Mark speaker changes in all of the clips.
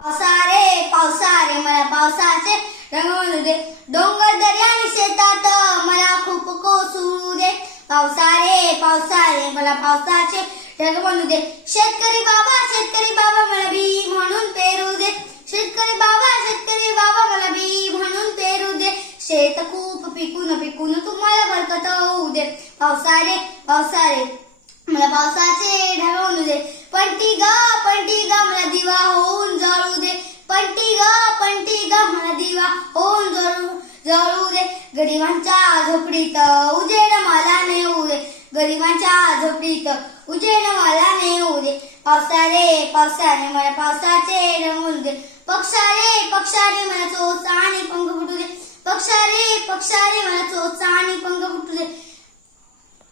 Speaker 1: पावसारे पावसारे मला पावसाचे रंगवून दे. डोंगर दर्या आणि शेतात मला खूप कोसू दे. पावसारे पावसारे मला पावसाचे रंगवून दे. शेतकरी बाबा शेतकरी बाबा मला बी म्हणून पेरू दे. शेतकरी बाबा शेतकरी बाबा मला बी म्हणून पेरू दे. शेत खूप पिकून पिकून तुम्हाला बरकत होऊ दे. पावसारे पावसारे मला पावसाचे ढगावून दे. पंटी ग पंटी ग मला दिवा होऊ पंटी मला दिवा होऊन जळू जळू दे. गरिबांच्या झोपडीत उजेड मला नेऊ दे. गरिबांच्या झोपडीत उजेड मला नेऊ दे. पावसाळे पावसाने मला पावसाचे रंगून दे. पक्षारे पक्षारे मला चोचा आणि पंख फुटू दे. पक्षारे पक्षारे मला चोचा आणि पंख फुटू दे.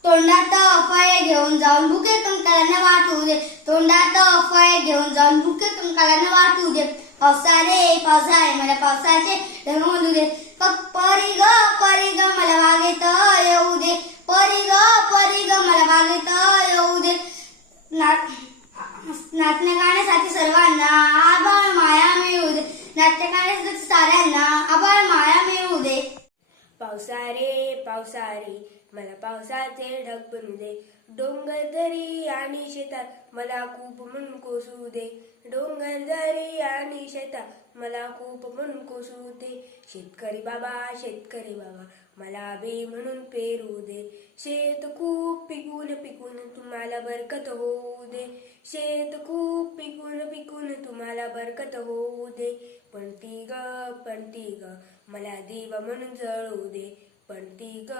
Speaker 1: तोंडात फळे घेऊन जाऊन भुके कंकालांना वाटू दे. तोंडात फळे घेऊन जाऊन भुके कंकालांना वाटू दे. पावसारे पावसाळे मला पावसाचे रंगवू दे. प- परी ग परी ग मला बागेत येऊ दे. परी ग परी ग मला बागेत येऊ दे. नाच नाचण्या गाण्यासाठी सर्वांना आभाळ माया मिळू दे. नाट्य गाण्यासाठी साऱ्यांना आभाळ माया पावसा रे
Speaker 2: पावसा रे मला पावसाचे ढग बनू दे. डोंगर दरी आणि शेतात मला खूप म्हणून कोसू दे. डोंगर दरी आणि शेतात मला खूप म्हणून कोसू दे. शेतकरी बाबा शेतकरी बाबा मला बे म्हणून पेरू दे. शेत खूप पिकून पिकून तुम्हाला बरकत होऊ दे. शेत खूप पिकून पिकून तुम्हाला बरकत होऊ दे. पण ती ग पण ती ग मला देव म्हणून जळू दे. पण ती ग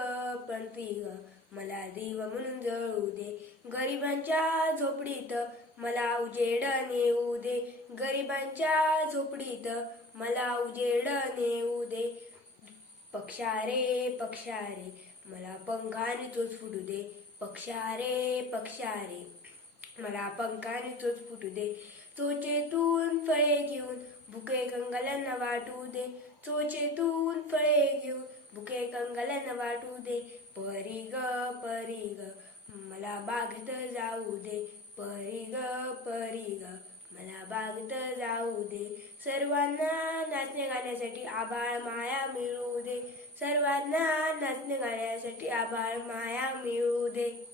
Speaker 2: पण ती ग मला देव म्हणून जळू दे. गरिबांच्या झोपडीत मला उजेड नेऊ दे. गरिबांच्या झोपडीत मला उजेड नेऊ दे. पक्षारे पक्षारे मला पंखाने चोच फुटू दे. पक्षारे पक्षारे. मला पंखाने चोच फुटू दे. चोचेतून फळे घेऊन भुके कंगाल्यांना वाटू दे. चोचेतून फळे घेऊन भुके कंगाल्यांना वाटू दे. परी ग परी ग मला बागत जाऊ दे. परी ग परी ग मला बागत जाऊ दे. सर्वांना नाचणे गाण्यासाठी आबाळ माया मिळू दे. सर्वांना नाचणे गाण्यासाठी आबाळ माया मिळू दे.